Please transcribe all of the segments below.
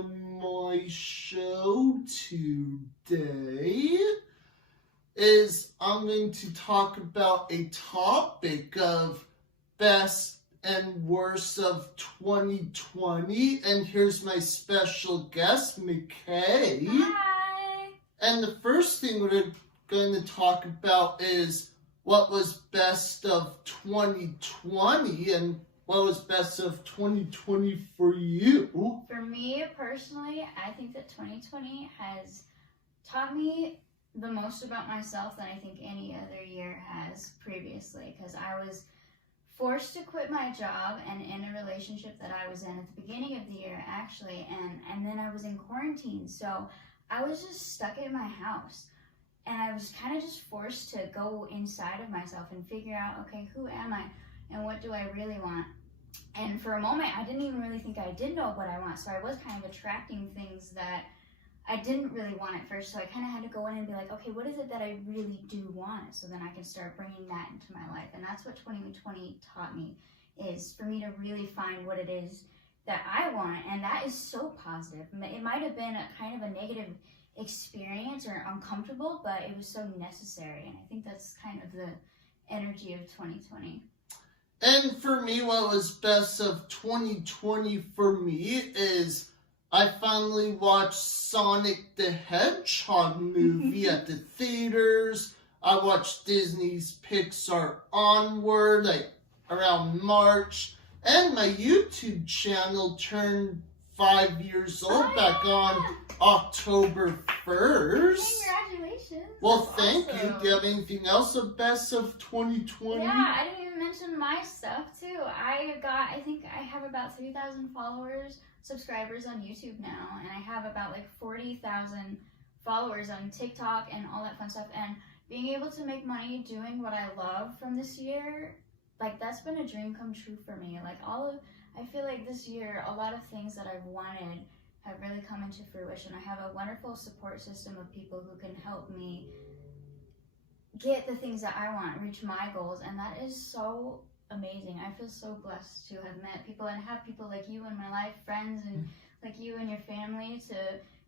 on my show today is I'm going to talk about a topic of best and worst of 2020. And here's my special guest, McKay. Hi! And the first thing we're going to talk about is what was best of 2020 and what was best of 2020 for you? For me, personally, I think that 2020 has taught me the most about myself than I think any other year has previously, because I was forced to quit my job and in a relationship that I was in at the beginning of the year, actually, and then I was in quarantine, so I was just stuck in my house, and I was kind of just forced to go inside of myself and figure out, okay, who am I, and what do I really want? And for a moment, I didn't even really think I did know what I want, so I was kind of attracting things that I didn't really want at first, so I kind of had to go in and be like, okay, what is it that I really do want? So then I can start bringing that into my life. And that's what 2020 taught me, is for me to really find what it is that I want. And that is so positive. It might have been a kind of a negative experience or uncomfortable, but it was so necessary. And I think that's kind of the energy of 2020. And for me, what was best of 2020 for me is I finally watched Sonic the Hedgehog movie at the theaters. I watched Disney's Pixar Onward around March. And my YouTube channel turned 5 years old back on October 1st. Congratulations. Well, That's thank awesome. you. Do you have anything else of best of 2020? Yeah, I didn't even mention my stuff too. I think I have about 3,000 subscribers on YouTube now, and I have about 40,000 followers on TikTok and all that fun stuff. And being able to make money doing what I love from this year, that's been a dream come true for me. I feel like this year, a lot of things that I've wanted have really come into fruition. I have a wonderful support system of people who can help me get the things that I want, reach my goals, and that is so amazing. I feel so blessed to have met people and have people like you in my life, friends, and like you and your family to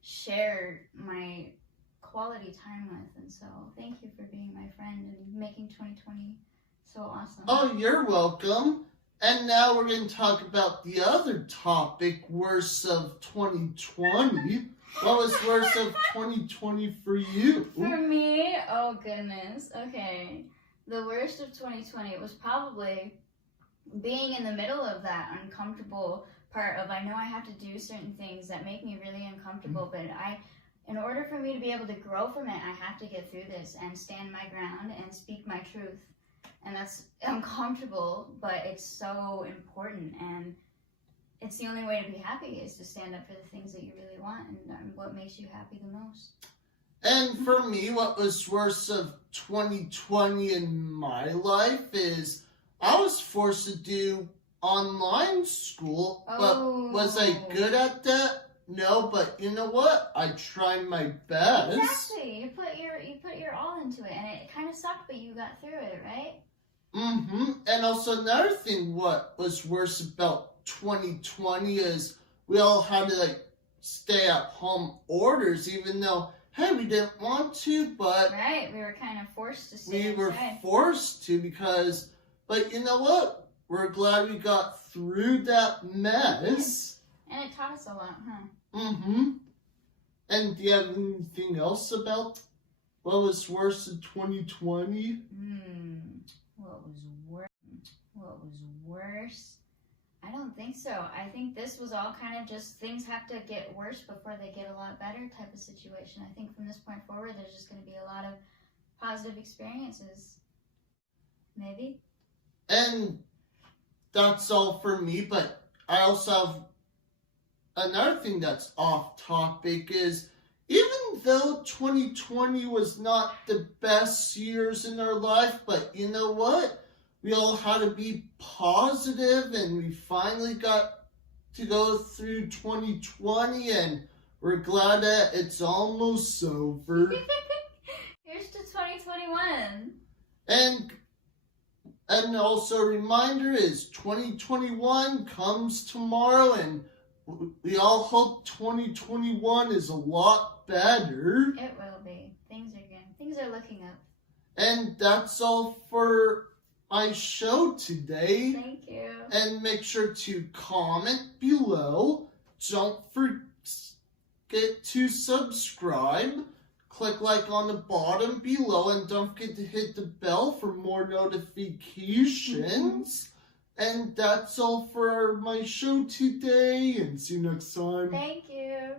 share my quality time with. And so thank you for being my friend and making 2020 so awesome. Oh, you're welcome. And now we're going to talk about the other topic, worst of 2020. What was worst of 2020 for you? For me, oh goodness, okay. The worst of 2020 was probably being in the middle of that uncomfortable part of, I know I have to do certain things that make me really uncomfortable, but in order for me to be able to grow from it, I have to get through this and stand my ground and speak my truth. And that's uncomfortable, but it's so important, and it's the only way to be happy is to stand up for the things that you really want and what makes you happy the most. And for me, what was worst of 2020 in my life is I was forced to do online school, but was I good at that? No, but you know what? I tried my best. Exactly. You put your all into it, and it kind of sucked, but you got through it, right? And also another thing, what was worse about 2020 is we all had to stay at home orders, even though, hey, we didn't want to, but right, we were kind of forced to stay we were inside. forced to but you know what? We're glad we got through that mess. And it taught us a lot, huh? And do you have anything else about what was worse in 2020? What was worse? I don't think so. I think this was all kind of just things have to get worse before they get a lot better type of situation. I think from this point forward, there's just going to be a lot of positive experiences. Maybe. And that's all for me, but I also have another thing that's off topic is even though 2020 was not the best years in our life, but you know what? We all had to be positive, and we finally got to go through 2020, and we're glad that it's almost over. Here's to 2021. And also a reminder is 2021 comes tomorrow, and we all hope 2021 is a lot better. It will be. Things are good. Things are looking up. And that's all for my show today. Thank you. And make sure to comment below. Don't forget to subscribe. Click like on the bottom below, and don't forget to hit the bell for more notifications. And that's all for my show today, and see you next time. Thank you.